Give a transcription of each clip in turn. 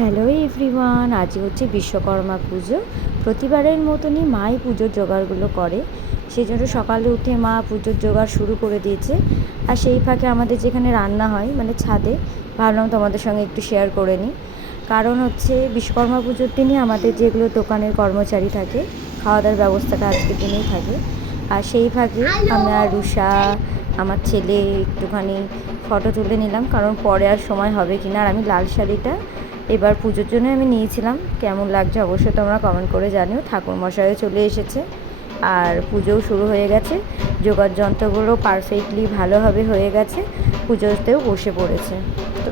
Hello everyone, আজ হচ্ছে বিশ্বকর্মা পুজো। প্রতিবারের মতনই মাই পুজোর জোগাড়গুলো করে, সেই জন্য সকালে উঠে মা পুজোর জোগাড় শুরু করে দিয়েছে। আর সেই ফাঁকে আমাদের যেখানে রান্না হয় মানে ছাদে, ভাবলাম তোমাদের সঙ্গে একটু শেয়ার করে নিই। কারণ হচ্ছে বিশ্বকর্মা পুজোর দিনই আমাদের যেগুলো দোকানের কর্মচারী থাকে, খাওয়া দাওয়ার ব্যবস্থাটা আজকের দিনেই থাকে। আর সেই ফাঁকে আমি আর রুষা, আমার ছেলে একটুখানি ফটো তুলে নিলাম, কারণ পরে আর সময় হবে কিনা। আর আমি লাল শাড়িটা এবার পুজোর জন্য আমি নিয়েছিলাম, কেমন লাগছে অবশ্যই তোমরা কমেন্ট করে জানিও। ঠাকুরমশাইও চলে এসেছে আর পুজোও শুরু হয়ে গেছে, জোগাড় যন্ত্রগুলো পারফেক্টলি ভালোভাবে হয়ে গেছে, পুজোতেও বসে পড়েছে। তো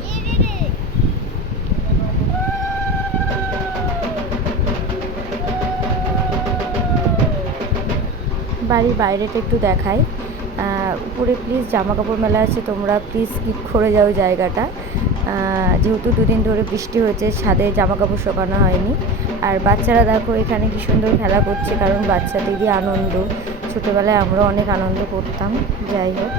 বাড়ির বাইরেটা একটু দেখাই। উপরে প্লিজ জামা কাপড় মেলা আছে, তোমরা প্লিজ স্কিপ করে যাও জায়গাটা। যেহেতু দুদিন ধরে বৃষ্টি হয়েছে, ছাদে জামা কাপড় শুকানো হয়নি। আর বাচ্চারা দেখো এখানে কি সুন্দর খেলা করছে, কারণ বাচ্চাদেরই আনন্দ। ছোটোবেলায় আমরা অনেক আনন্দ করতাম। যাই হোক,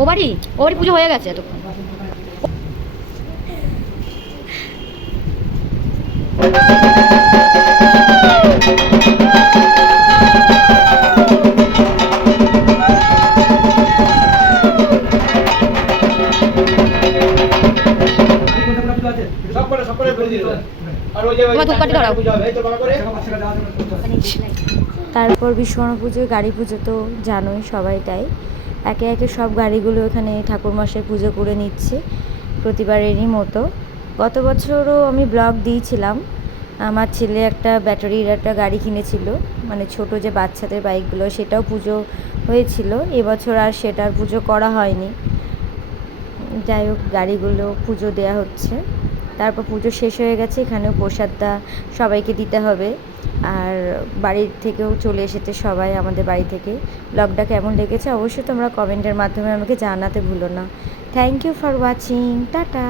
ও বাড়ি পুজো হয়ে গেছে এতক্ষণ। তারপর বিশ্বকর্মা পুজো, গাড়ি পুজো তো জানোই সবাই, তাই একে একে সব গাড়িগুলো এখানে ঠাকুরমশাই পুজো করে নিচ্ছে প্রতিবারেরই মতো। গত বছরও আমি ব্লগ দিয়েছিলাম, আমার ছেলে একটা ব্যাটারির একটা গাড়ি কিনেছিল, মানে ছোট যে বাচ্চাদের বাইকগুলো, সেটাও পুজো হয়েছিল। এবছর আর সেটার পুজো করা হয়নি। যাই হোক, গাড়িগুলো পুজো দেওয়া হচ্ছে। তারপর পুজো শেষ হয়ে গেছে, এখানেও প্রসাদটা সবাইকে দিতে হবে। আর বাড়ির থেকেও চলে এসেছে সবাই আমাদের বাড়ি থেকে। ব্লগটা কেমন লেগেছে অবশ্যই তোমরা কমেন্টের মাধ্যমে আমাকে জানাতে ভুলো না। Thank you for watching, tata.